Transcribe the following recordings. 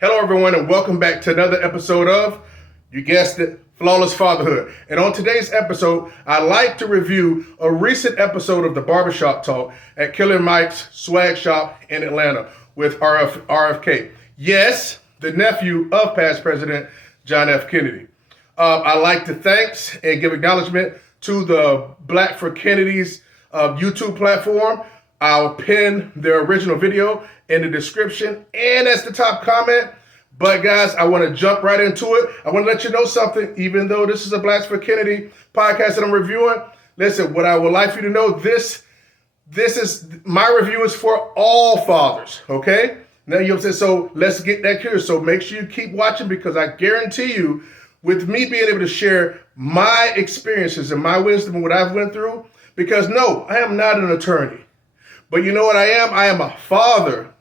Hello, everyone, and welcome back to another episode of, you guessed it, Flawless Fatherhood. And on today's episode, I'd like to review a recent episode of the Barbershop Talk at Killer Mike's swag shop in Atlanta with RFK. Yes, the nephew of past President John F. Kennedy. I'd like to thank and give acknowledgement to the Black for Kennedy's YouTube platform. I'll pin their original video in the description and as the top comment. But guys, I want to jump right into it. I want to let you know something, even though this is a Black for Kennedy podcast that I'm reviewing. Listen, what I would like for you to know, this is, my review is for all fathers, okay? Now, you know what I'm saying? So let's get that clear. So make sure you keep watching, because I guarantee you, with me being able to share my experiences and my wisdom and what I've went through, because no, I am not an attorney. But you know what I am? I am a father.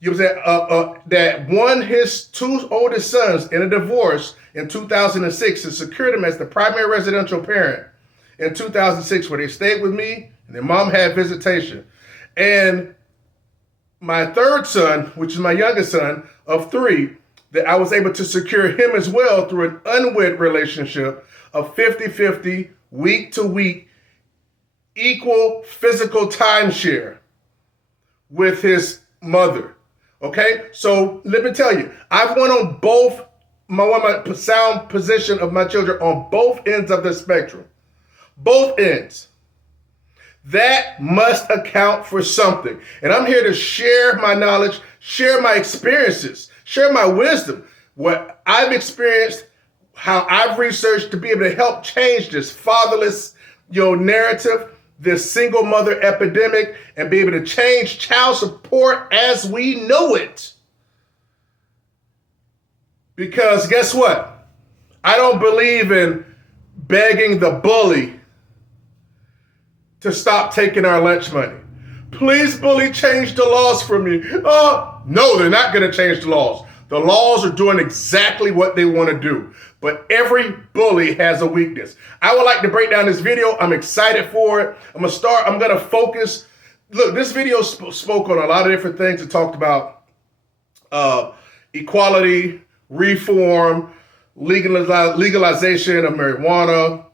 You know what I'm saying? That won his two oldest sons in a divorce in 2006 and secured him as the primary residential parent in 2006, where they stayed with me and their mom had visitation. And my third son, which is my youngest son of 3, that I was able to secure him as well through an unwed relationship of 50-50, week to week, equal physical timeshare with his mother. Okay, so let me tell you, I've won on both my sound position of my children on both ends of the spectrum. Both ends. That must account for something. And I'm here to share my knowledge, share my experiences, share my wisdom, what I've experienced, how I've researched to be able to help change this fatherless, narrative, this single mother epidemic, and be able to change child support as we know it. Because guess what? I don't believe in begging the bully to stop taking our lunch money. Please, bully, change the laws for me. No, they're not going to change the laws. The laws are doing exactly what they want to do. But every bully has a weakness. I would like to break down this video. I'm excited for it. I'm going to focus. Look, this video spoke on a lot of different things. It talked about equality, reform, legalization of marijuana,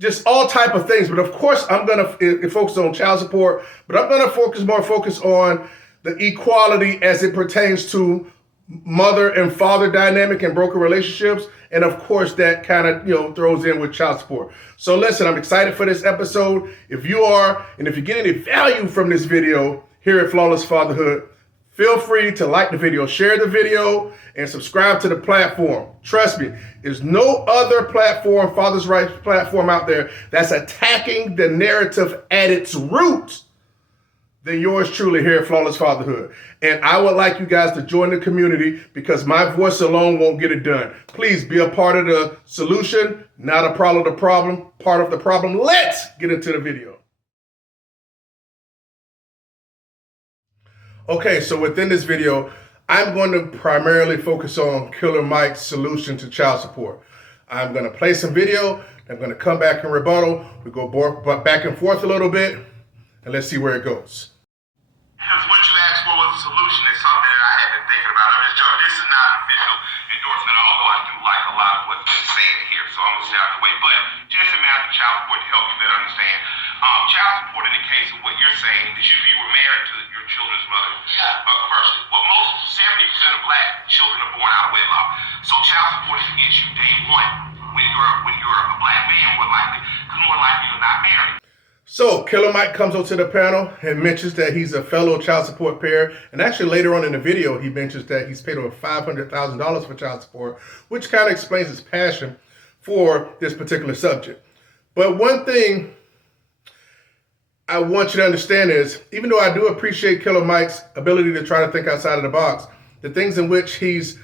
just all type of things. But of course, I'm going to focus on child support, but I'm going to focus on the equality as it pertains to mother and father dynamic and broken relationships. And of course, that kind of, throws in with child support. So listen, I'm excited for this episode. If you are, and if you get any value from this video here at Flawless Fatherhood, feel free to like the video, share the video, and subscribe to the platform. Trust me, there's no other platform, father's rights platform out there that's attacking the narrative at its root than yours truly here at Flawless Fatherhood. And I would like you guys to join the community, because my voice alone won't get it done. Please be a part of the solution, not a part of the problem. Let's get into the video. Okay, so within this video, I'm going to primarily focus on Killer Mike's solution to child support. I'm going to play some video. I'm going to come back and rebuttal. We go back and forth a little bit, and let's see where it goes. Because what you asked for was a solution is something that I had been thinking about. This is not an official endorsement, although I do like a lot of what's been said here, so I'm going to stay out the way. But just a matter of child support to help you better understand. Child support in the case of what you're saying, that you were married to your children's mother. Firstly, well, most 70% of black children are born out of wedlock. So child support is against you day one when you're a black man, more likely, because more likely you're not married. So Killer Mike comes onto the panel and mentions that he's a fellow child support payer. And actually later on in the video, he mentions that he's paid over $500,000 for child support, which kind of explains his passion for this particular subject. But one thing I want you to understand is, even though I do appreciate Killer Mike's ability to try to think outside of the box, the things in which he's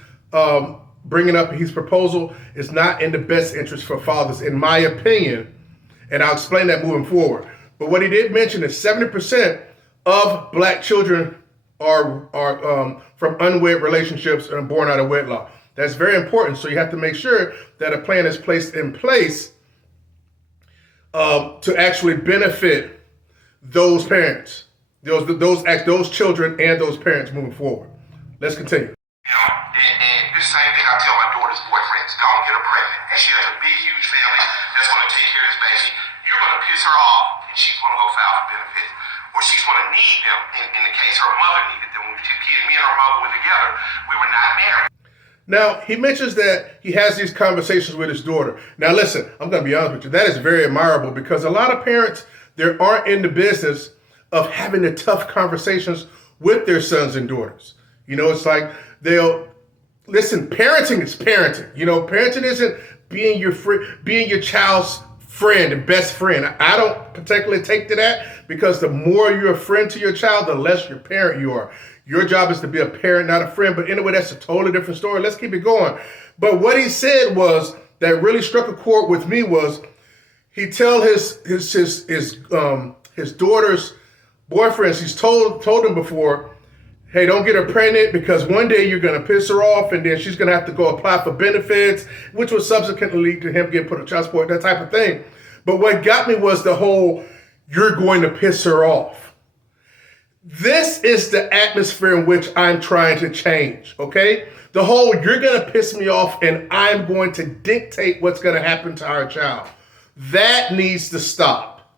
bringing up his proposal is not in the best interest for fathers, in my opinion. And I'll explain that moving forward. But what he did mention is 70% of black children are from unwed relationships and born out of wedlock. That's very important. So you have to make sure that a plan is placed in place to actually benefit those parents, those children and those parents moving forward. Let's continue. Now, the same thing I tell my daughter's boyfriends. Don't get her pregnant. And she has a big, huge family that's going to take care of this baby. You're going to piss her off, and she's going to go file for benefits. Or she's going to need them in the case her mother needed them. When we were kids, me and her mother were together. We were not married. Now, he mentions that he has these conversations with his daughter. Now, listen, I'm going to be honest with you. That is very admirable because a lot of parents, they aren't in the business of having the tough conversations with their sons and daughters. You know, it's like listen, parenting is parenting. You know, parenting isn't being your child's friend and best friend. I don't particularly take to that because the more you're a friend to your child, the less your parent you are. Your job is to be a parent, not a friend. But anyway, that's a totally different story. Let's keep it going. But what he said was that really struck a chord with me was he tell his daughter's boyfriends, he's told him before, hey, don't get her pregnant because one day you're going to piss her off and then she's going to have to go apply for benefits, which will subsequently lead to him getting put on child support, that type of thing. But what got me was the whole, you're going to piss her off. This is the atmosphere in which I'm trying to change, okay? The whole, you're going to piss me off and I'm going to dictate what's going to happen to our child. That needs to stop,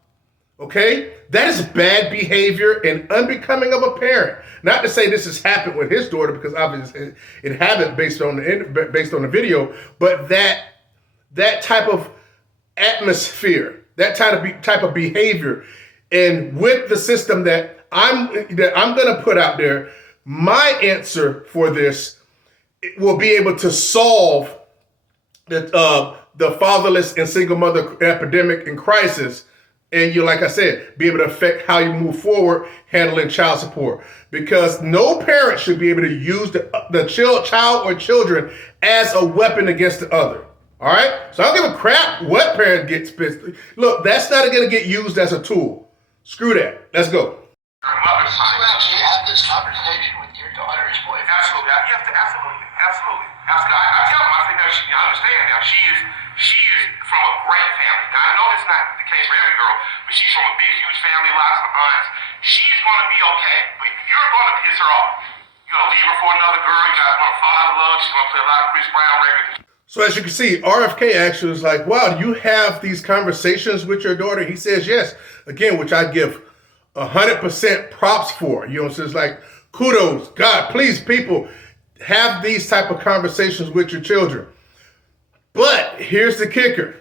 okay? That is bad behavior and unbecoming of a parent. Not to say this has happened with his daughter because obviously it haven't based on the video, but that type of atmosphere, that type of behavior, and with the system that I'm going to put out there, my answer for this will be able to solve the fatherless and single mother epidemic and crisis. And you, like I said, be able to affect how you move forward handling child support. Because no parent should be able to use the child or children as a weapon against the other. All right? So I don't give a crap what parent gets pissed. Look, that's not going to get used as a tool. Screw that. Let's go. Her mother's side. You actually have this conversation with your daughter's boyfriend. Absolutely. You have to, absolutely. I tell them, I say, now, you understand now, she is from a great family. Now, I know that's not the case for every girl, but she's from a big, huge family, lots of aunts. She's going to be okay, but you're going to piss her off. You're going to leave her for another girl. You guys going to fall out of love. She's going to play a lot of Chris Brown records. So as you can see, RFK actually was like, wow, do you have these conversations with your daughter? He says yes. Again, which I give 100% props for. You know, so it's like, kudos. God, please, people, have these type of conversations with your children. But here's the kicker.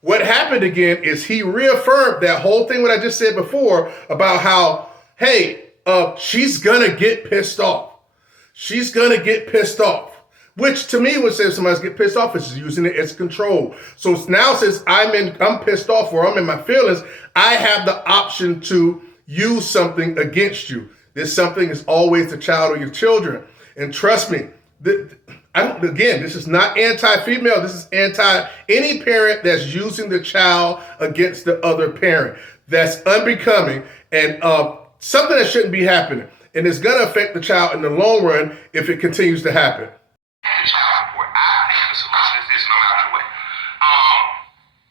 What happened again is he reaffirmed that whole thing what I just said before about how, hey, she's going to get pissed off. She's going to get pissed off. Which to me would say if somebody's get pissed off, is using it as control. So now since I'm pissed off or I'm in my feelings, I have the option to use something against you. This something is always the child or your children. And trust me, again, this is not anti-female. This is any parent that's using the child against the other parent. That's unbecoming and something that shouldn't be happening. And it's going to affect the child in the long run if it continues to happen. Child support. I think the solution is this, and I'm out your way.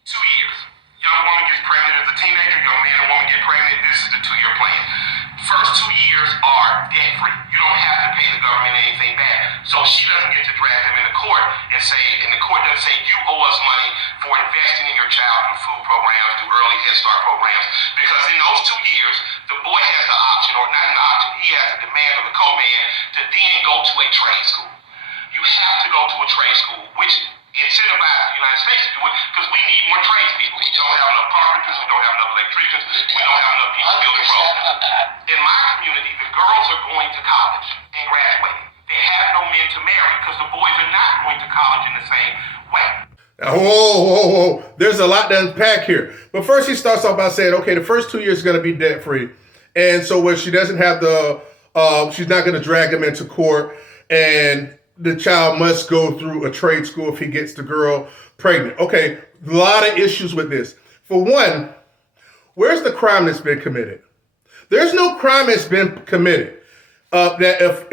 2 years. Young woman gets pregnant as a teenager, young man and woman get pregnant. This is the 2-year plan. First 2 years are debt-free. You don't have to pay the government anything back. So she doesn't get to drag them into court and the court doesn't say you owe us money for investing in your child through food programs, through early Head Start programs. Because in those 2 years, the boy has the option, or not an option, he has the demand of the co-man to then go to a trade school. You have to go to a trade school, which incentivizes the United States to do it because we need more tradespeople. We don't have enough carpenters, we don't have enough electricians, we don't have enough people building roads. In my community, the girls are going to college and graduating. They have no men to marry because the boys are not going to college in the same way. Now, whoa. There's a lot to unpack here. But first he starts off by saying, okay, the first 2 years is going to be debt-free. And so when she doesn't have she's not going to drag him into court, and the child must go through a trade school if he gets the girl pregnant. Okay, a lot of issues with this. For one, where's the crime that's been committed? There's no crime that's been committed. That if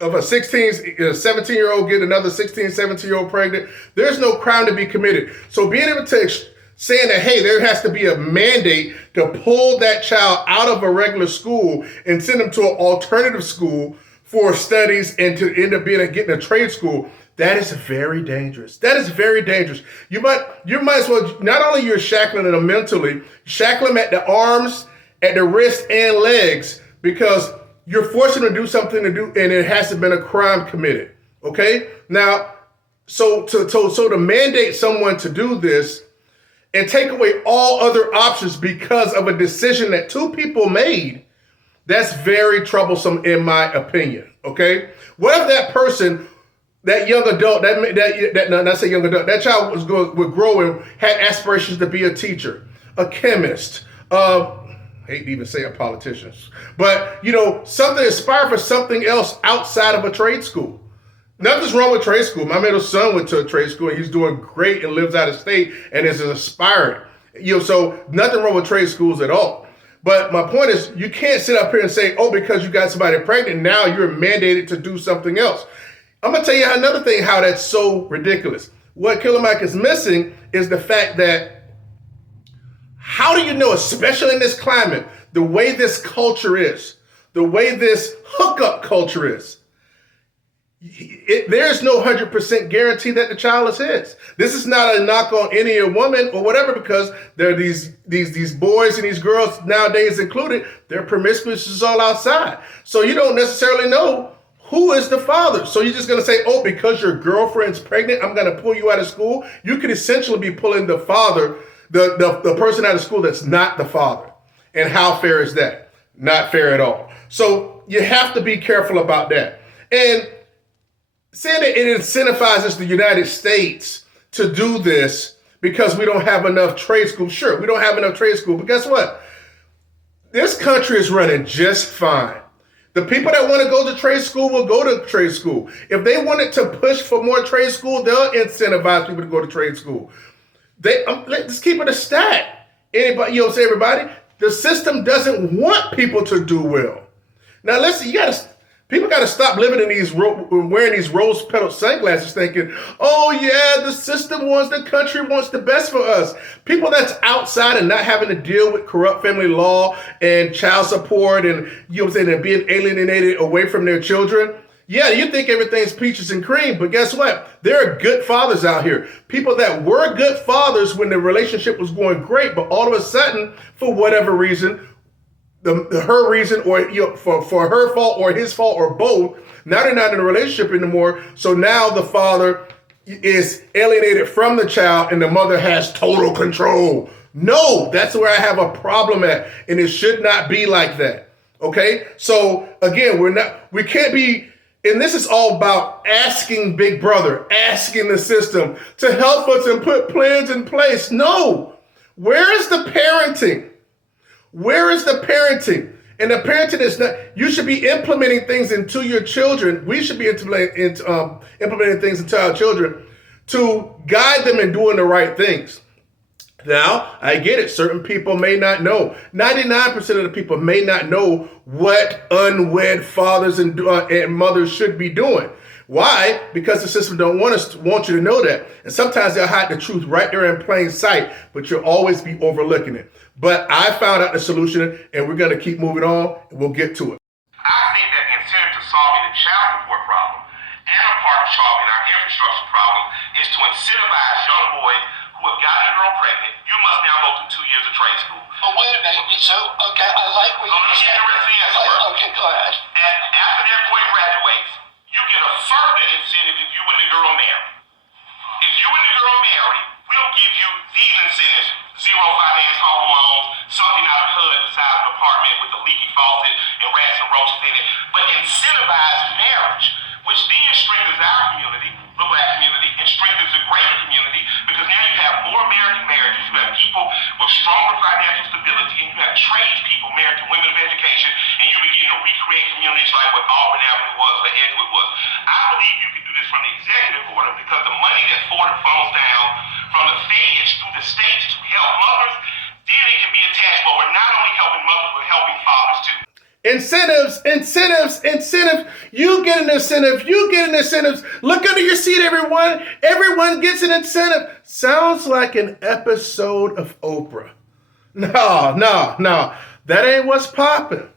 a 17-year-old get another 16, 17-year-old pregnant, there's no crime to be committed. So being able to saying that, hey, there has to be a mandate to pull that child out of a regular school and send them to an alternative school for studies and to end up getting a trade school, that is very dangerous. That is very dangerous. You might as well, not only you're shackling them mentally, shackle them at the arms, at the wrist and legs, because you're forcing them to do something and it hasn't been a crime committed. Okay? Now, so to mandate someone to do this and take away all other options because of a decision that two people made, that's very troublesome in my opinion. Okay? What if that person, that young adult, not say young adult, that child would grow and had aspirations to be a teacher, a chemist, hate to even say a politician, but something aspire for something else outside of a trade school. Nothing's wrong with trade school. My middle son went to a trade school and he's doing great and lives out of state and is an aspiring. So nothing wrong with trade schools at all. But my point is, you can't sit up here and say, oh, because you got somebody pregnant, now you're mandated to do something else. I'm going to tell you another thing, how that's so ridiculous. What Killer Mike is missing is the fact that, how do you know, especially in this climate, the way this culture is, the way this hookup culture is, there's no 100% guarantee that the child is his. This is not a knock on any woman or whatever, because there are these boys and these girls nowadays included, they're promiscuous all outside. So you don't necessarily know who is the father. So you're just going to say, oh, because your girlfriend's pregnant, I'm going to pull you out of school. You could essentially be pulling the father, the person out of school that's not the father. And how fair is that? Not fair at all. So you have to be careful about that. And saying that it incentivizes the United States to do this because we don't have enough trade schools. Sure, we don't have enough trade schools, but guess what? This country is running just fine. The people that want to go to trade school will go to trade school. If they wanted to push for more trade school, they'll incentivize people to go to trade school. Let's keep it a stat. Anybody, say everybody, the system doesn't want people to do well. Now listen, people got to stop living in wearing these rose-petaled sunglasses thinking, oh yeah, the system the country wants the best for us. People that's outside and not having to deal with corrupt family law and child support and, and being alienated away from their children. Yeah, you think everything's peaches and cream, but guess what? There are good fathers out here. People that were good fathers when the relationship was going great, but all of a sudden, for whatever reason, her reason, or for her fault or his fault or both, now they're not in a relationship anymore. So now the father is alienated from the child and the mother has total control. No, that's where I have a problem at, and it should not be like that. Okay, so again, we can't be. And this is all about asking Big Brother, asking the system to help us and put plans in place. No, where is the parenting? Where is the parenting? And the parenting is not, you should be implementing things into your children. We should be implementing things into our children to guide them in doing the right things. Now, I get it. Certain people may not know. 99% of the people may not know what unwed fathers and mothers should be doing. Why? Because the system don't want you to know that. And sometimes they'll hide the truth right there in plain sight, but you'll always be overlooking it. But I found out the solution, and we're going to keep moving on, and we'll get to it. I think that the incentive to solving the child support problem and a part of solving our infrastructure problem is to incentivize young boys who have gotten a girl pregnant. You must now go through 2 years of trade school. Oh, wait a minute. So, okay, I like what you said. Let me get the rest of the answer. Okay, go ahead. And after that boy graduates, you get a further incentive if you and the girl marry. If you and the girl marry, we'll give you these incentives: zero finance home loans, something out of HUD besides an apartment with a leaky faucet and rats and roaches in it. But incentivize marriage, which then strengthens our community, the black community, and strengthens the greater community, because now you have more American marriages, you have people with stronger financial stability, and you have tradespeople married to women of education, and you're beginning to recreate communities like what Auburn Avenue was, what Edgewood was. I believe you can do this from the executive order, because the money that Ford funnels down from the feds through the states to help mothers, then it can be attached where we're not only helping mothers, but helping fathers too. Incentives. You get an incentive. Look under your seat, everyone. Everyone gets an incentive. Sounds like an episode of Oprah. No. That ain't what's popping.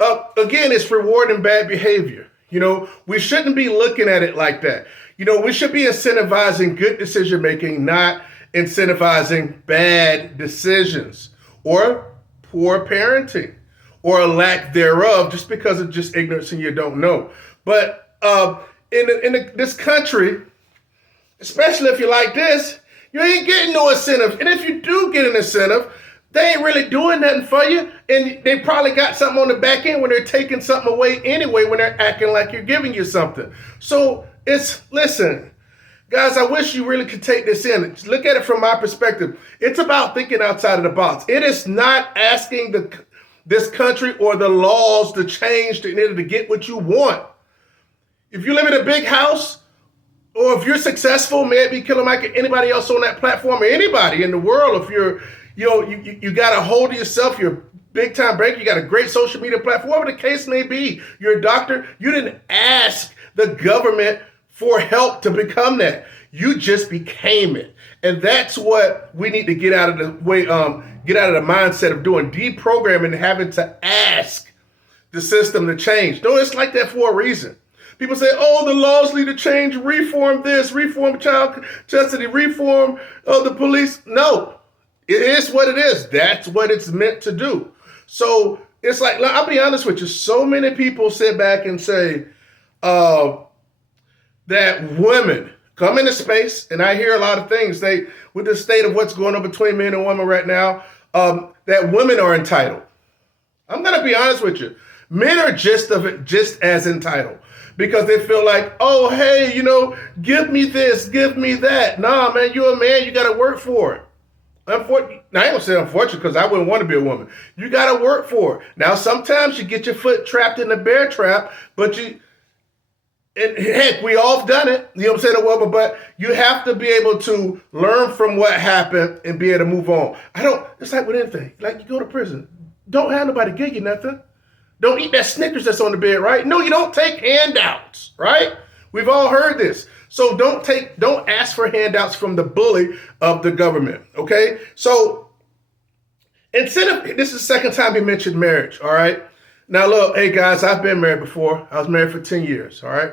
Again, it's rewarding bad behavior. We shouldn't be looking at it like that. We should be incentivizing good decision making, not incentivizing bad decisions or poor parenting or a lack thereof just because of just ignorance and you don't know. But in this country, especially if you're like this, you ain't getting no incentive. And if you do get an incentive, they ain't really doing nothing for you. And they probably got something on the back end when they're taking something away anyway, when they're acting like you're giving you something. So listen, guys, I wish you really could take this in. Look at it from my perspective. It's about thinking outside of the box. It is not asking this country or the laws to change in order to get what you want. If you live in a big house, or if you're successful, maybe Killer Mike or anybody else on that platform, or anybody in the world, if you're, you got a hold of yourself, you're a big time breaker, you got a great social media platform, whatever the case may be, you're a doctor, you didn't ask the government for help to become that. You just became it. And that's what we need to get out of the way, get out of the mindset of doing deprogramming and having to ask the system to change. No, it's like that for a reason. People say, oh, the laws need to change, reform this, reform child custody, reform the police. No, it is what it is. That's what it's meant to do. So it's like, I'll be honest with you, so many people sit back and say that women come into space, and I hear a lot of things, with the state of what's going on between men and women right now, that women are entitled. I'm going to be honest with you. Men are just as entitled. Because they feel like, oh, hey, give me this, give me that. Nah, man, you're a man, you got to work for it. Now, I ain't going to say unfortunate because I wouldn't want to be a woman. You got to work for it. Now, sometimes you get your foot trapped in the bear trap, but and heck, we all have done it. You know what I'm saying? But you have to be able to learn from what happened and be able to move on. It's like with anything. Like you go to prison. Don't have nobody give you nothing. Don't eat that Snickers that's on the bed, right? No, you don't take handouts, right? We've all heard this. So don't ask for handouts from the bully of the government, okay? So this is the second time he mentioned marriage, all right? Now look, hey guys, I've been married before. I was married for 10 years, all right?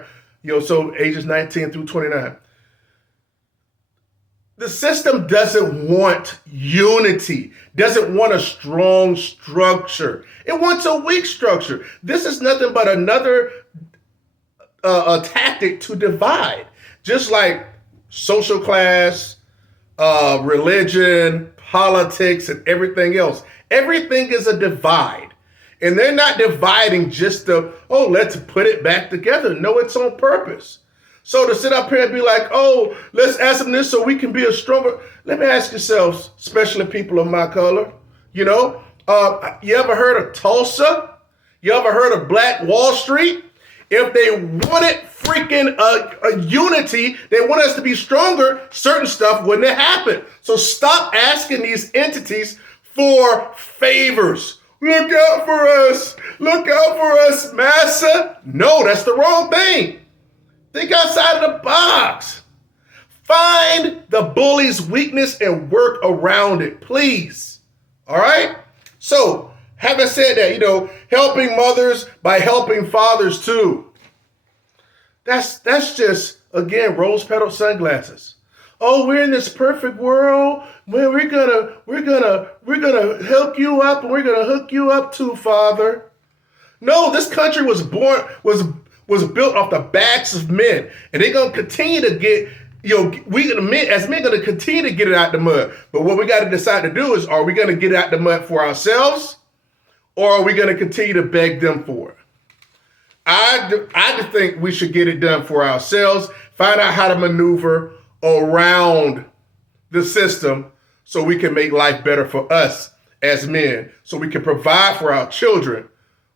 So ages 19 through 29. The system doesn't want unity, doesn't want a strong structure. It wants a weak structure. This is nothing but another a tactic to divide, just like social class, religion, politics, and everything else. Everything is a divide. And they're not dividing just let's put it back together. No, it's on purpose. So to sit up here and be like, oh, let's ask them this so we can be a stronger. Let me ask yourselves, especially people of my color, you ever heard of Tulsa? You ever heard of Black Wall Street? If they wanted freaking a unity, they want us to be stronger, certain stuff wouldn't have happened. So stop asking these entities for favors. Look out for us. Look out for us, massa. No, that's the wrong thing. Think outside of the box. Find the bully's weakness and work around it, please. All right? So, having said that, helping mothers by helping fathers too. That's just, again, rose-petaled sunglasses. Oh, we're in this perfect world where we're gonna help you up and we're gonna hook you up too, Father. No, this country was built off the backs of men, and they're gonna continue to get, as men gonna continue to get it out the mud. But what we got to decide to do is, are we gonna get it out the mud for ourselves, or are we gonna continue to beg them for it? I just think we should get it done for ourselves. Find out how to maneuver around the system so we can make life better for us as men, so we can provide for our children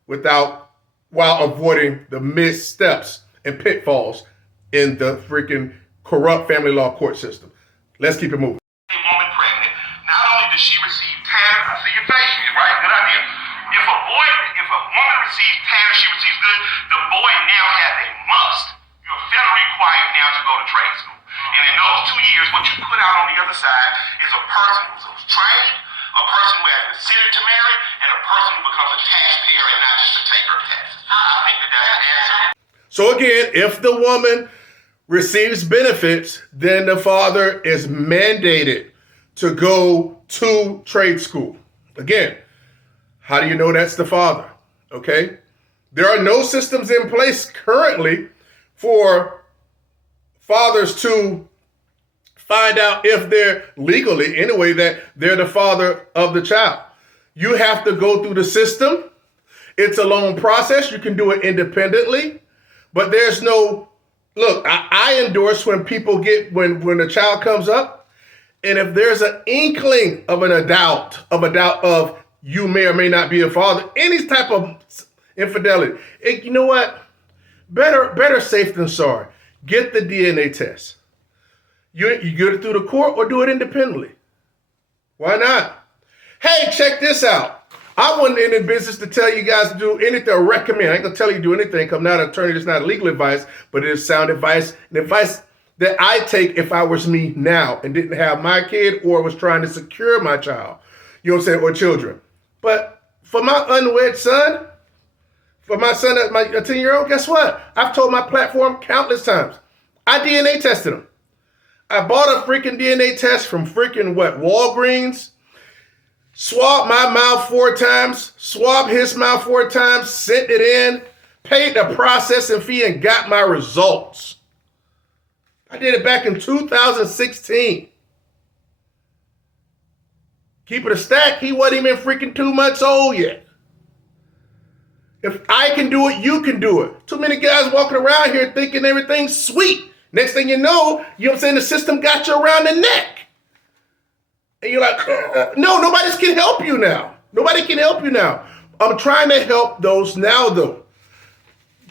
while avoiding the missteps and pitfalls in the freaking corrupt family law court system. Let's keep it moving. A woman pregnant, not only does she receive tanner, I see your face, right? Good idea. If a woman receives tanner, she receives good, the boy now has a must. You're federally required now to go to trade school. And in those 2 years, what you put out on the other side is a person who's trained, a A person who has considered to marry and a person who becomes a taxpayer and not just a taker of taxes. I think that that's the answer. So again, if the woman receives benefits, then the father is mandated to go to trade school. Again, how do you know that's the father? Okay. There are no systems in place currently for fathers to find out if they're legally, anyway, that they're the father of the child. You have to go through the system. It's a long process. You can do it independently, but there's no, look, I endorse when people get, when a child comes up, and if there's an inkling of a doubt of you may or may not be a father, any type of infidelity, you know what? Better safe than sorry. Get the DNA test. You get it through the court or do it independently. Why not? Hey, check this out. I wasn't in the business to tell you guys to do anything or recommend. I ain't gonna tell you to do anything. I'm not an attorney. It's not legal advice, but it is sound advice and advice that I take if I was me now and didn't have my kid or was trying to secure my child, you know what I'm saying, or children. But for my unwed son, for my son, my 10-year-old, guess what? I've told my platform countless times. I DNA tested him. I bought a freaking DNA test from freaking Walgreens, swabbed my mouth 4 times, swabbed his mouth 4 times, sent it in, paid the processing fee, and got my results. I did it back in 2016. Keep it a stack, he wasn't even freaking 2 months old yet. If I can do it, you can do it. Too many guys walking around here thinking everything's sweet. Next thing you know what I'm saying, the system got you around the neck. And you're like, no, nobody can help you now. Nobody can help you now. I'm trying to help those now, though.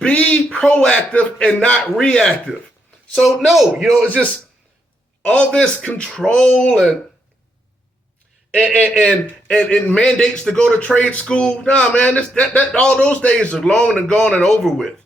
Be proactive and not reactive. So, no, it's just all this control and mandates to go to trade school. Nah, man, that all those days are long and gone and over with.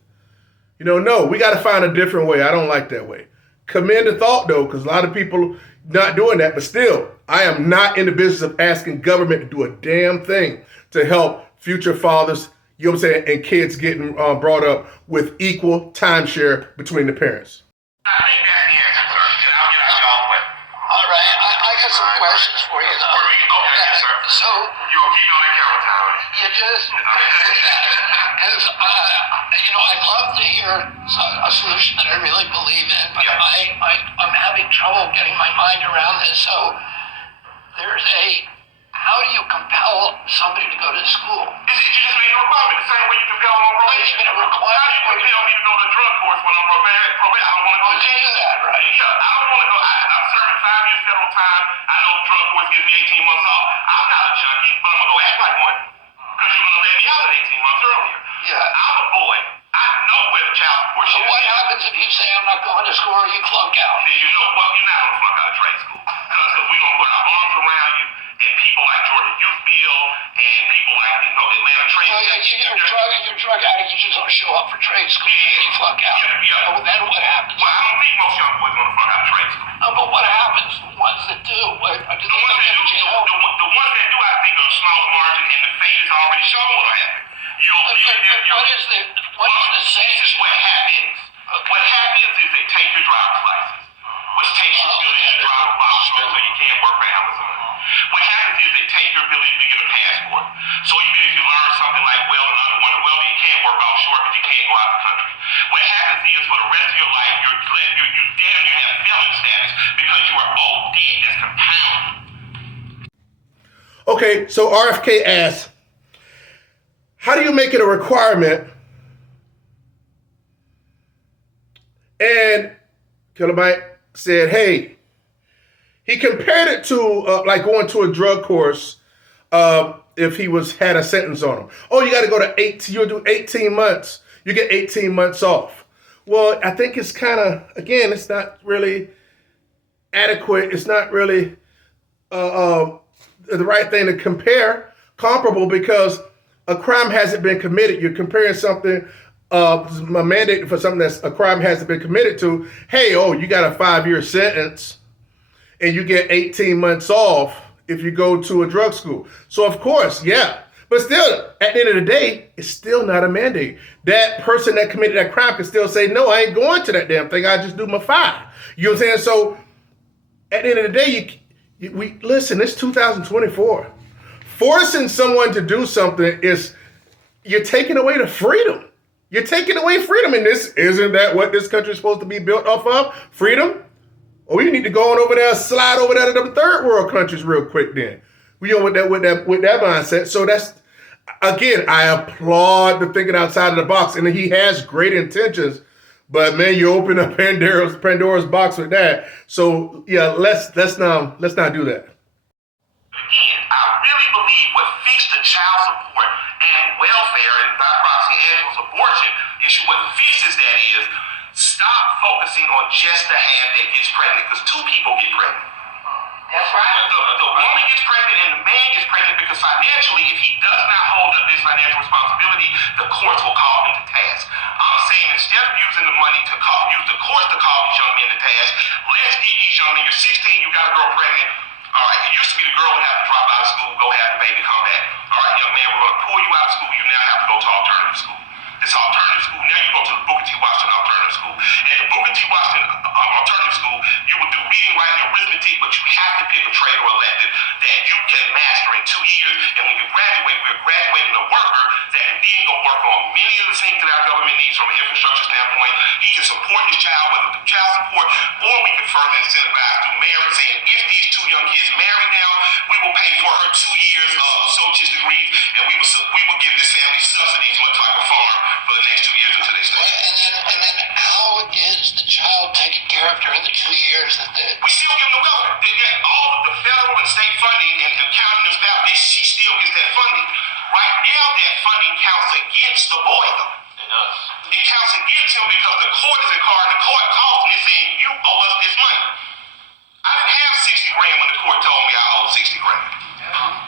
No, we got to find a different way. I don't like that way. Commend the thought, though, because a lot of people not doing that. But still, I am not in the business of asking government to do a damn thing to help future fathers, you know what I'm saying, and kids getting brought up with equal timeshare between the parents. I think that's the answer, sir. And I'll get out y'all way. All right, I got some questions for you, though. Okay, yes, sir. So, You'll keep on that camera time. you just, because, I'd love to hear a solution that I really believe in, but Yeah. I'm having trouble getting my mind around this. So, how do you compel somebody to go to school? You just made a requirement the same way you compel them on probation. It's been a How requirement. do you compel me to go to a drug course when I'm probation? I don't want to go to You jail. do that, right? Yeah, I don't want to go. I'm serving 5 years federal time. I know the drug course gives me 18 months off. I'm not a junkie, but I'm going to go act like one because you're going to let me out at 18 months earlier. Yeah. I'm a boy. I know where the child support So shit is. what happens if you say I'm not going to school or you flunk out? Then you know what? You're not going to flunk out of trade school because we're going to put our arms around you. And people like Georgia Youth Bill and people like Atlanta Trade. So you're a drug addict, you just don't show up for trade school and you flunk out. Yeah. So then what happens? Well, I don't think most young boys want to flunk out of trade school. No, but what happens? The ones that do, do they The ones go that to do, jail? the ones that do, I think, are a smaller margin, and the fate is already shown what'll happen. What is the This is what happens. What happens is they take your driver's license, which takes your ability to drive a box truck so you can't work for Amazon. What happens is they take your ability to get a passport. So even if you learn something like welding, underwater welding, you can't work offshore because you can't go out the country. What happens is for the rest of your life, you damn near have felon status because you are owed debt that's compounded. Okay, so RFK asks, how do you make it a requirement? And Killer Mike said, hey, he compared it to like going to a drug course if he had a sentence on him. Oh, you got to go to 18, you'll do 18 months. You get 18 months off. Well, I think it's kind of, again, it's not really adequate. It's not really the right thing to comparable because a crime hasn't been committed. You're comparing something, a mandate for something that's a crime hasn't been committed to. Hey, you got a 5-year sentence and you get 18 months off if you go to a drug school. So of course, yeah. But still, at the end of the day, it's still not a mandate. That person that committed that crime can still say, no, I ain't going to that damn thing. I just do my 5. You know what I'm saying? So at the end of the day, we listen, it's 2024. Forcing someone to do something is, you're taking away the freedom. You're taking away freedom. And isn't that what this country is supposed to be built off of? Freedom? Or we need to go on over there, slide over there to the third world countries real quick then. We on with that mindset. So that's, again, I applaud the thinking outside of the box, and he has great intentions. But man, you open up Pandora's box with that. So yeah, let's not do that. Again, I really believe what fixed the child support and welfare, and by proxy Angela's abortion issue, what fixes that is stop focusing on just the half that gets pregnant, because 2 people get pregnant. That's right. The woman gets pregnant and the man gets pregnant because financially, if he does not hold up this financial responsibility, the courts will call him to task. I'm saying instead of using the money to use the courts to call these young men to task, let's get these young men. You're 16, you got a girl pregnant. All right, it used to be the girl would have to drop out of school, go have the baby, come back. All right, young man, we're going to pull you out of school. You now have to go to alternative school. This alternative school, now you go to the Booker T. Washington Alternative School. At the Booker T. Washington Alternative School, you will do reading, writing, and arithmetic, but you have to pick a trade or elective that you can master in 2 years. And when you graduate, we're graduating a worker that can then go work on many of the things that our government needs from an infrastructure standpoint. He can support his child, whether through child support, or we can further incentivize through marriage, saying if these 2 young kids marry now, we will pay for her 2 years of associate's degrees, and we will give this family subsidies, much like a farm, for the next 2 years until they stay. And then how is the child taken care of during the 2 years that We still give them the welfare. They get all of the federal and state funding, and county municipalities, she still gets that funding. Right now, that funding counts against the boy, though. It does. It counts against him because the court is in car, and the court calls and they're saying, you owe us this money. I didn't have 60 grand when the court told me I owed 60 grand.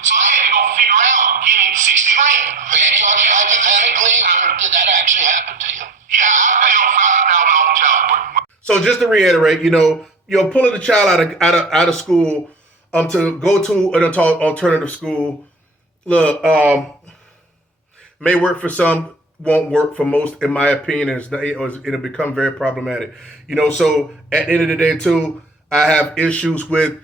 So I had to go figure out getting 60 grand. Are you talking hypothetically, or did that actually happen to you? Yeah, I paid on $500,000 in child support. So just to reiterate, you're pulling the child out of school to go to an alternative school. Look, may work for some, won't work for most, in my opinion, and it'll become very problematic. So at the end of the day, too, I have issues with,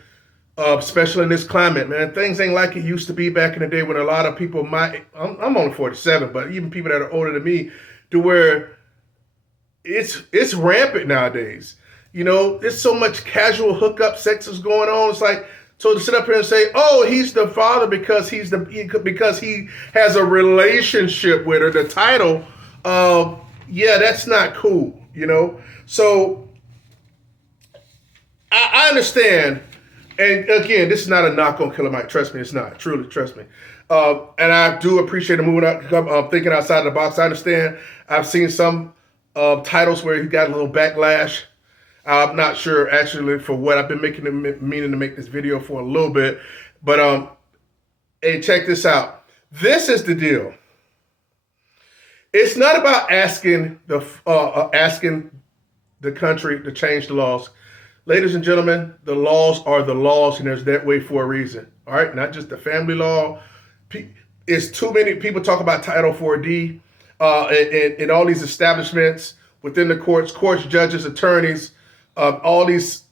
especially in this climate, man. Things ain't like it used to be back in the day when a lot of people I'm only 47, but even people that are older than me, to where it's rampant nowadays. There's so much casual hookup sex is going on. It's like, so to sit up here and say, oh, he's the father because he has a relationship with her, the title, yeah, that's not cool, So I understand. And again, this is not a knock on Killer Mike. Trust me, it's not. Truly, trust me. And I do appreciate him moving out, thinking outside the box. I understand. I've seen some titles where he got a little backlash. I'm not sure actually for what I've been meaning to make this video for a little bit. But hey, check this out. This is the deal. It's not about asking the country to change the laws. Ladies and gentlemen, the laws are the laws, and there's that way for a reason. All right, not just the family law. It's too many people talk about Title 4D and all these establishments within the courts, judges, attorneys, all these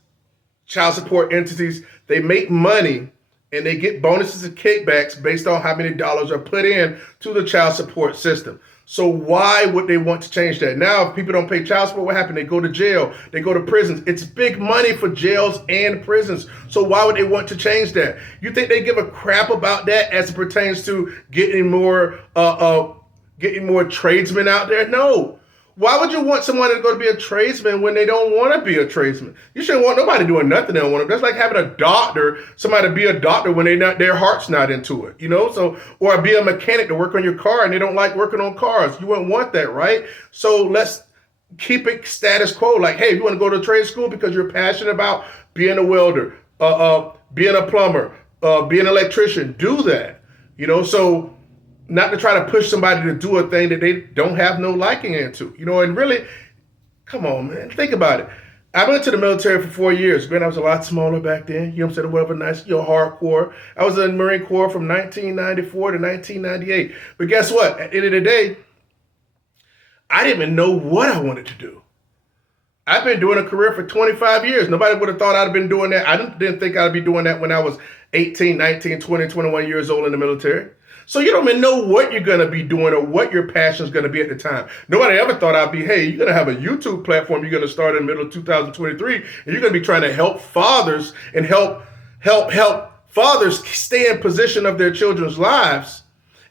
child support entities. They make money and they get bonuses and kickbacks based on how many dollars are put in to the child support system. So why would they want to change that? Now, if people don't pay child support, what happened? They go to jail. They go to prisons. It's big money for jails and prisons. So why would they want to change that? You think they give a crap about that as it pertains to getting more tradesmen out there? No. Why would you want someone to go to be a tradesman when they don't want to be a tradesman? You shouldn't want nobody doing nothing they don't want to. That's like having a doctor, somebody be a doctor when their heart's not into it, So, or be a mechanic to work on your car and they don't like working on cars. You wouldn't want that, right? So let's keep it status quo. Like, hey, if you want to go to trade school because you're passionate about being a welder, being a plumber, being an electrician, do that, So not to try to push somebody to do a thing that they don't have no liking into, and really, come on, man, think about it. I went to the military for 4 years. Man, I was a lot smaller back then. You know what I'm saying? Whatever, nice, hardcore. I was in the Marine Corps from 1994 to 1998. But guess what? At the end of the day, I didn't even know what I wanted to do. I've been doing a career for 25 years. Nobody would have thought I'd have been doing that. I didn't think I'd be doing that when I was 18, 19, 20, 21 years old in the military. So you don't even know what you're going to be doing or what your passion is going to be at the time. Nobody ever thought I'd be, hey, you're going to have a YouTube platform you're going to start in the middle of 2023, and you're going to be trying to help fathers and help fathers stay in position of their children's lives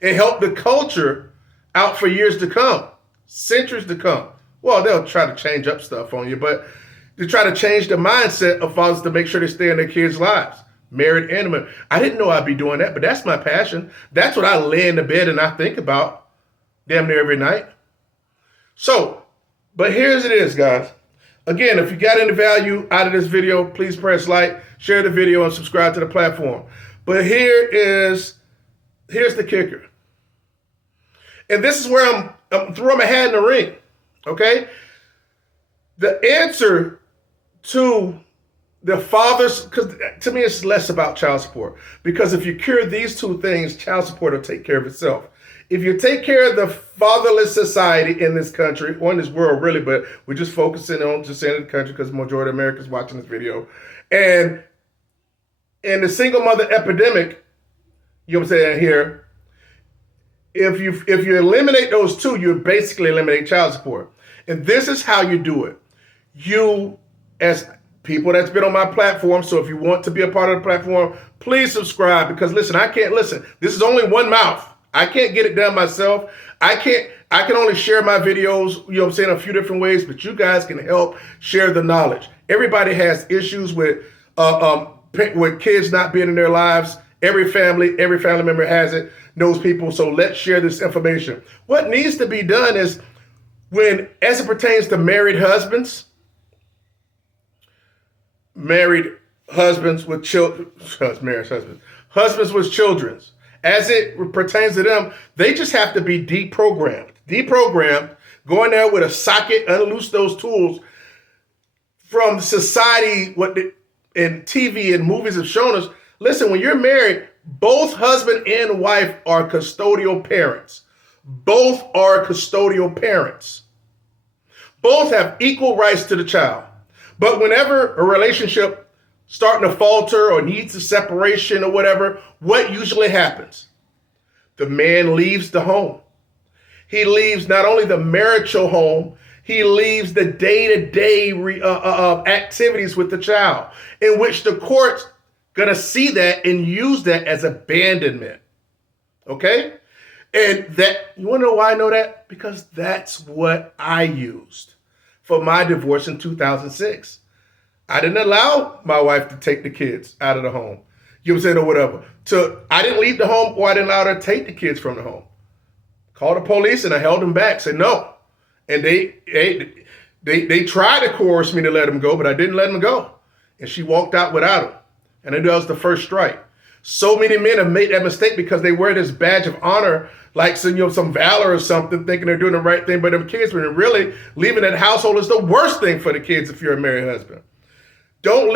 and help the culture out for years to come, centuries to come. Well, they'll try to change up stuff on you, but to try to change the mindset of fathers to make sure they stay in their kids' lives. Married and married. I didn't know I'd be doing that, but that's my passion. That's what I lay in the bed and I think about damn near every night. So, but here's it is, guys. Again, if you got any value out of this video, please press like, share the video, and subscribe to the platform. But here's the kicker. And this is where I'm throwing my hat in the ring. Okay? The answer to the fathers, because to me it's less about child support. Because if you cure these two things, child support will take care of itself. If you take care of the fatherless society in this country, or in this world really, but we're just focusing on just saying the country because the majority of Americans watching this video, and the single mother epidemic, you know what I'm saying here, if you eliminate those two, you basically eliminate child support. And this is how you do it. You, as people that's been on my platform, so if you want to be a part of the platform, please subscribe, because listen, I can't listen. This is only one mouth. I can't get it done myself. I can only share my videos, you know what I'm saying, a few different ways, but you guys can help share the knowledge. Everybody has issues with kids not being in their lives. Every family member has it, knows people, so let's share this information. What needs to be done is, as it pertains to married husbands with children, husbands with children, as it pertains to them, they just have to be deprogrammed, go in there with a socket, unloose those tools from society, and TV and movies have shown us. Listen, when you're married, both husband and wife are custodial parents. Both are custodial parents. Both have equal rights to the child. But whenever a relationship starting to falter or needs a separation or whatever, what usually happens? The man leaves the home. He leaves not only the marital home, he leaves the day-to-day activities with the child, in which the court's going to see that and use that as abandonment. Okay? And that, you want to know why I know that? Because that's what I used for my divorce in 2006. I didn't allow my wife to take the kids out of the home. You know what I'm saying, or whatever. I didn't leave the home, or I didn't allow her to take the kids from the home. Called the police and I held them back, said no. And they tried to coerce me to let them go, but I didn't let them go. And she walked out without them. And I knew that was the first strike. So many men have made that mistake because they wear this badge of honor, like some valor or something, thinking they're doing the right thing. But them kids, when really leaving that household is the worst thing for the kids if you're a married husband. Don't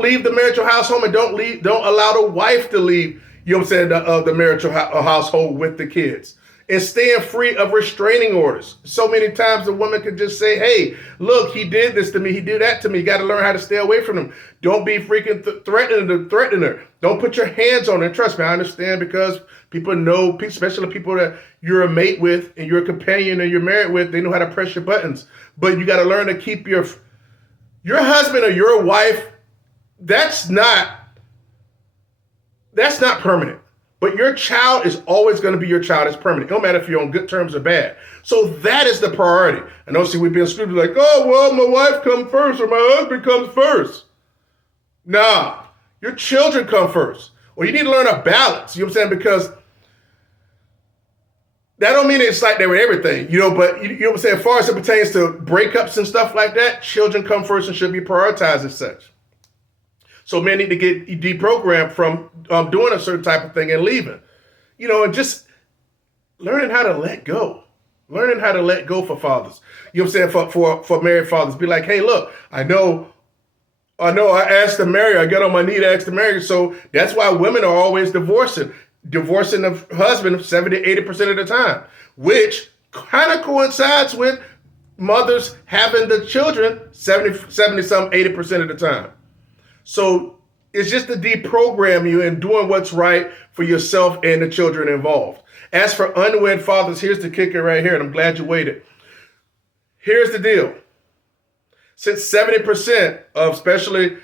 leave the marital household, and don't allow the wife to leave, you know what I'm saying, the marital household with the kids. And staying free of restraining orders. So many times the woman could just say, hey, look, he did this to me, he did that to me. You got to learn how to stay away from him. Don't be freaking threatening her. Don't put your hands on her. And trust me, I understand, because people know, especially people that you're a mate with and you're a companion and you're married with, they know how to press your buttons. But you got to learn to keep your husband or your wife, that's not permanent. But your child is always going to be your child. It's permanent. It don't matter if you're on good terms or bad. So that is the priority. I know, see, we've been scripted like, oh, well, my wife comes first or my husband comes first. Nah, your children come first. Or you need to learn a balance. You know what I'm saying? Because that don't mean it's like they were everything, but you know what I'm saying? As far as it pertains to breakups and stuff like that, children come first and should be prioritized as such. So men need to get deprogrammed from doing a certain type of thing and leaving, and just learning how to let go. Learning how to let go for fathers. You know what I'm saying? For married fathers. Be like, hey, look, I know I asked to marry. I got on my knee to ask to marry. So that's why women are always divorcing the husband 70 to 80% of the time, which kind of coincides with mothers having the children 70 some 80% of the time. So it's just to deprogram you and doing what's right for yourself and the children involved. As for unwed fathers, here's the kicker right here, and I'm glad you waited. Here's the deal. Since 70% of especially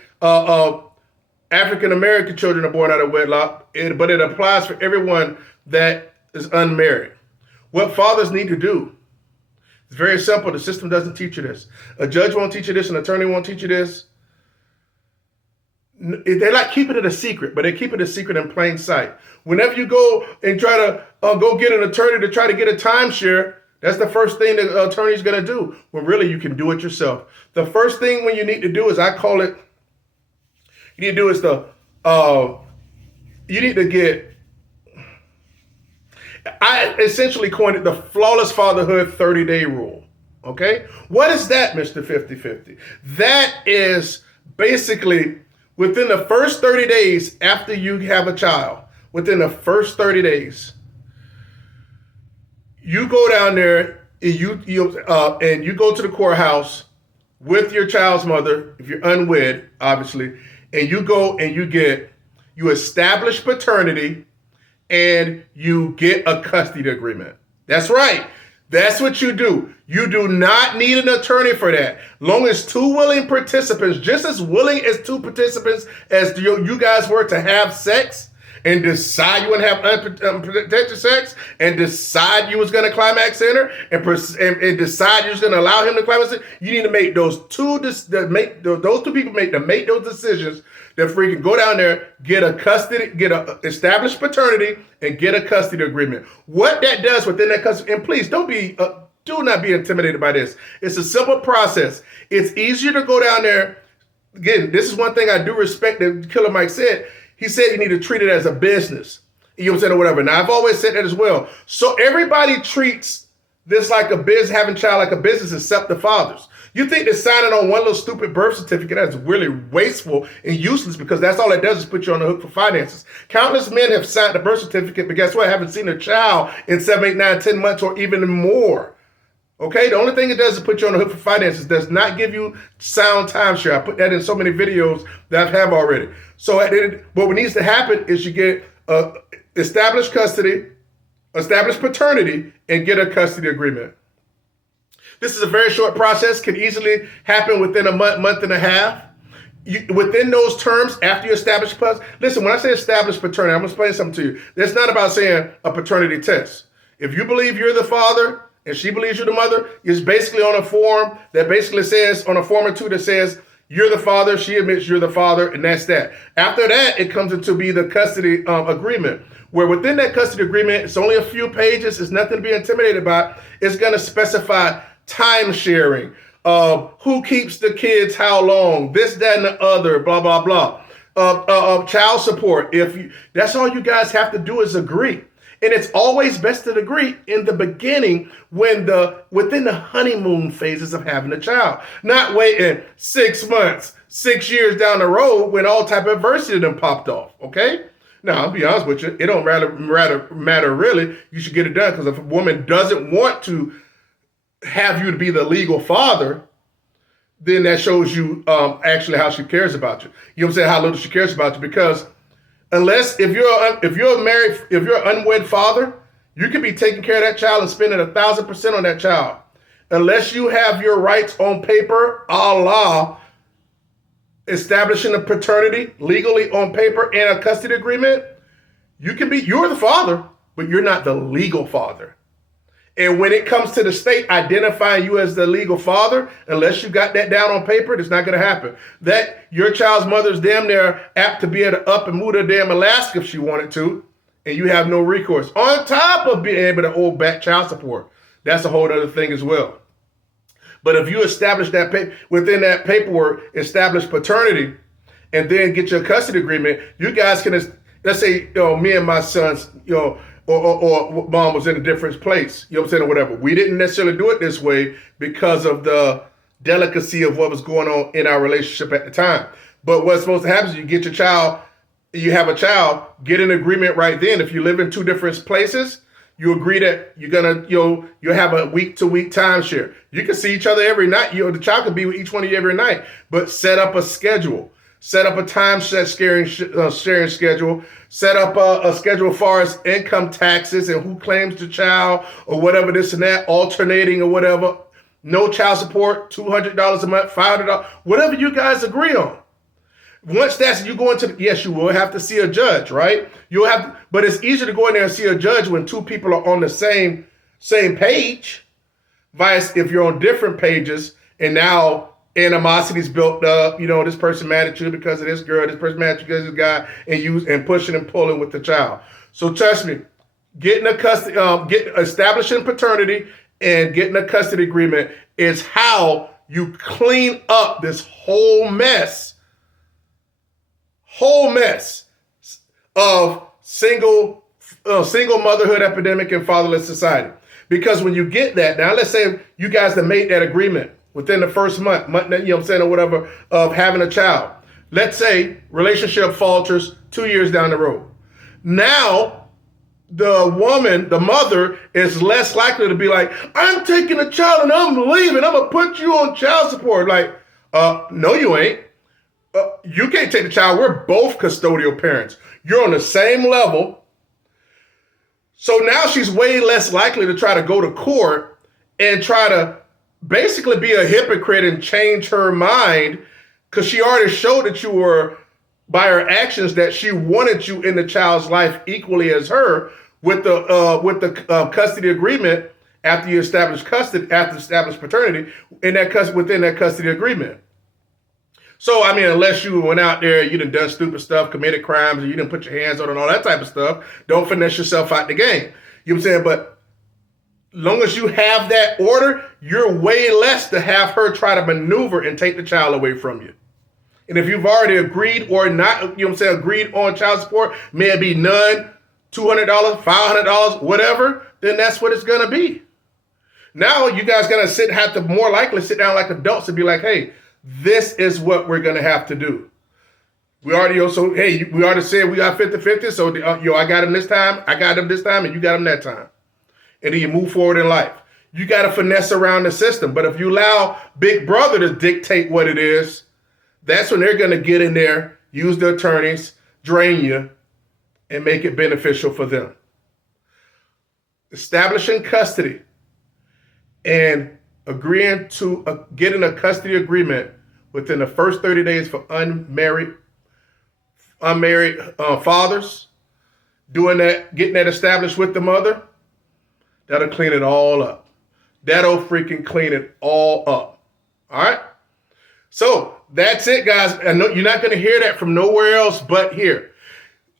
African-American children are born out of wedlock, but it applies for everyone that is unmarried. What fathers need to do, it's very simple. The system doesn't teach you this. A judge won't teach you this. An attorney won't teach you this. They like keeping it a secret, but they keep it a secret in plain sight. Whenever you go and try to go get an attorney to try to get a timeshare, that's the first thing the attorney's going to do, when really you can do it yourself. The first thing when you need to do is, I call it, you need to do is you need to get, I essentially coined it the Flawless Fatherhood 30-day rule. Okay? What is that, Mr. 50-50? That is basically within the first 30 days after you have a child, within the first 30 days, you go down there and you go to the courthouse with your child's mother, if you're unwed, obviously, and you go and you establish paternity and you get a custody agreement. That's right. That's what you do. You do not need an attorney for that. Long as two willing participants, just as willing as two participants as you guys were to have sex and decide you want to have unprotected sex and decide you was going to climax in her and decide you was going to allow him to climax in, you need to make those two people make those decisions that freaking go down there, get a established paternity and get a custody agreement. What that does within that custody, and please do not be intimidated by this. It's a simple process. It's easier to go down there. Again, this is one thing I do respect that Killer Mike said. He said you need to treat it as a business. You know what I'm saying, or whatever. Now, I've always said that as well. So everybody treats this like a business, having a child like a business, except the fathers. You think that signing on one little stupid birth certificate that's really wasteful and useless, because that's all it does is put you on the hook for finances. Countless men have signed the birth certificate, but guess what? Haven't seen a child in 7, 8, 9, 10 months or even more. Okay, the only thing it does is put you on the hook for finances. Does not give you sound timeshare. I put that in so many videos that I have already. So what needs to happen is you get established custody, established paternity, and get a custody agreement. This is a very short process, can easily happen within a month and a half. Within those terms, after you establish listen, when I say established paternity, I'm going to explain something to you. It's not about saying a paternity test. If you believe you're the father and she believes you're the mother, it's basically on a form that basically says, on a form or two that says, you're the father, she admits you're the father, and that's that. After that, it comes into be the custody agreement, where within that custody agreement, it's only a few pages, it's nothing to be intimidated by. It's going to specify time sharing, who keeps the kids how long, this, that, and the other, blah, blah, blah. Child support. That's all you guys have to do is agree. And it's always best to agree in the beginning within the honeymoon phases of having a child. Not waiting 6 months, 6 years down the road when all type of adversity done popped off, okay? Now, I'll be honest with you, it don't matter really. You should get it done, because if a woman doesn't want to have you to be the legal father, then that shows you actually how she cares about you. You know what I'm saying? How little she cares about you, because if you're an unwed father, you could be taking care of that child and spending 1,000% on that child. Unless you have your rights on paper, a la establishing a paternity legally on paper and a custody agreement, you're the father, but you're not the legal father. And when it comes to the state identifying you as the legal father, unless you got that down on paper, it's not going to happen. That your child's mother's damn near apt to be able to up and move to damn Alaska if she wanted to, and you have no recourse. On top of being able to hold back child support. That's a whole other thing as well. But if you establish that within that paperwork, establish paternity, and then get your custody agreement, you guys can, let's say, me and my sons, or mom was in a different place, you know what I'm saying, or whatever. We didn't necessarily do it this way because of the delicacy of what was going on in our relationship at the time. But what's supposed to happen is you get your child, you have a child, get an agreement right then. If you live in two different places, you agree that you'll have a week-to-week timeshare. You can see each other every night. The child can be with each one of you every night, but set up a schedule. Set up a time sharing schedule. Set up a schedule as far as income taxes and who claims the child or whatever, this and that, alternating or whatever. No child support, $200 a month, $500, whatever you guys agree on. Once that's, you go into, yes, you will have to see a judge, right? But it's easier to go in there and see a judge when two people are on the same page. Vice if you're on different pages and now animosity's built up, this person mad at you because of this girl, this person mad at you because of this guy, and pushing and pulling with the child. So trust me, establishing paternity and getting a custody agreement is how you clean up this whole mess of single motherhood epidemic and fatherless society. Because when you get that, now let's say you guys have made that agreement within the first month, or whatever, of having a child. Let's say relationship falters 2 years down the road. Now, the woman, the mother, is less likely to be like, I'm taking the child and I'm leaving. I'm going to put you on child support. Like, no, you ain't. You can't take the child. We're both custodial parents. You're on the same level. So now she's way less likely to try to go to court and try to basically be a hypocrite and change her mind, because she already showed that you were, by her actions, that she wanted you in the child's life equally as her with the custody agreement after you establish custody, after established paternity within that custody agreement. So, I mean, unless you went out there, you done stupid stuff, committed crimes, or you didn't put your hands on it and all that type of stuff, don't finesse yourself out the game. You know what I'm saying? But long as you have that order, you're way less to have her try to maneuver and take the child away from you. And if you've already agreed or not, agreed on child support, may it be none, $200, $500, whatever, then that's what it's going to be. Now you guys have to more likely sit down like adults and be like, hey, this is what we're going to have to do. We already said we got 50-50. So, I got him this time, I got him this time, and you got him that time. And then you move forward in life. You got to finesse around the system. But if you allow Big Brother to dictate what it is, that's when they're going to get in there, use the attorneys, drain you, and make it beneficial for them. Establishing custody and agreeing to getting a custody agreement within the first 30 days for unmarried fathers, doing that, getting that established with the mother, that'll clean it all up. That'll freaking clean it all up. All right? So that's it, guys. I know you're not going to hear that from nowhere else but here.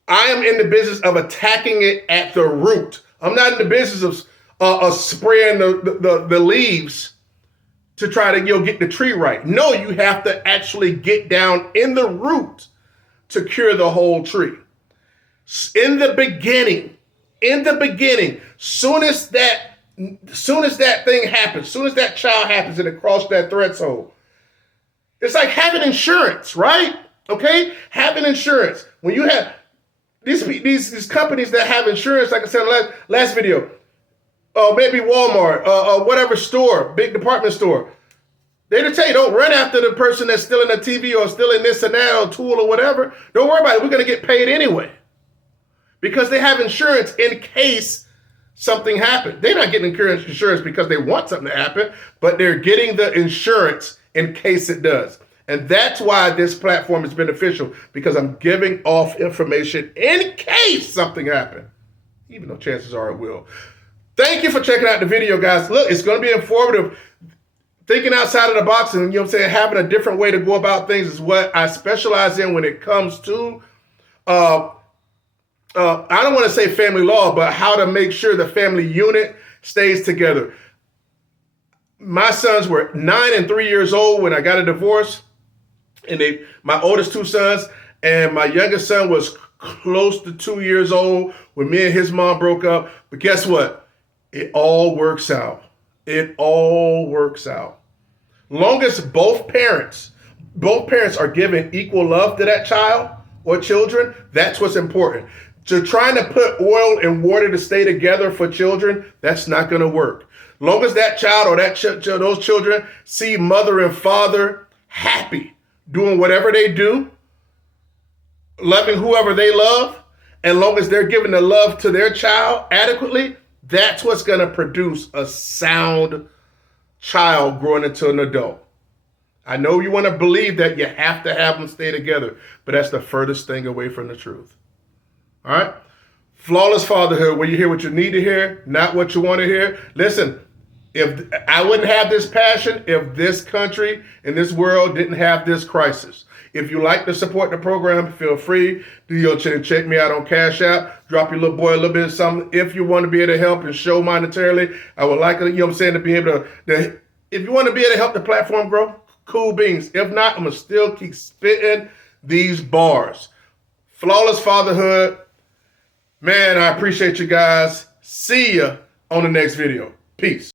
I am in the business of attacking it at the root. I'm not in the business of spraying the leaves to try to get the tree right. No, you have to actually get down in the root to cure the whole tree. In the beginning, soon as that thing happens, soon as that child happens and it crosses that threshold, it's like having insurance, right? Okay, having insurance. When you have these companies that have insurance, like I said in the last video, maybe Walmart, whatever store, big department store, they'll tell you, don't run after the person that's still in the TV or still in this and that or tool or whatever. Don't worry about it. We're going to get paid anyway. Because they have insurance in case something happens. They're not getting insurance because they want something to happen, but they're getting the insurance in case it does. And that's why this platform is beneficial, because I'm giving off information in case something happens, even though chances are it will. Thank you for checking out the video, guys. Look, it's going to be informative. Thinking outside of the box and, having a different way to go about things is what I specialize in when it comes to, I don't want to say family law, but how to make sure the family unit stays together. My sons were 9 and 3 years old when I got a divorce, and my oldest two sons and my youngest son was close to 2 years old when me and his mom broke up. But guess what? It all works out. It all works out. Long as both parents are giving equal love to that child or children, that's what's important. So trying to put oil and water to stay together for children, that's not going to work. Long as that child or those children see mother and father happy, doing whatever they do, loving whoever they love, and long as they're giving the love to their child adequately, that's what's going to produce a sound child growing into an adult. I know you want to believe that you have to have them stay together, but that's the furthest thing away from the truth. All right? Flawless Fatherhood, where you hear what you need to hear, not what you want to hear. Listen, if I wouldn't have this passion if this country and this world didn't have this crisis. If you like to support the program, feel free to check me out on Cash App. Drop your little boy a little bit of something. If you want to be able to help and show monetarily, I would like, to be able to, if you want to be able to help the platform grow, cool beans. If not, I'm going to still keep spitting these bars. Flawless Fatherhood. Man, I appreciate you guys. See ya on the next video. Peace.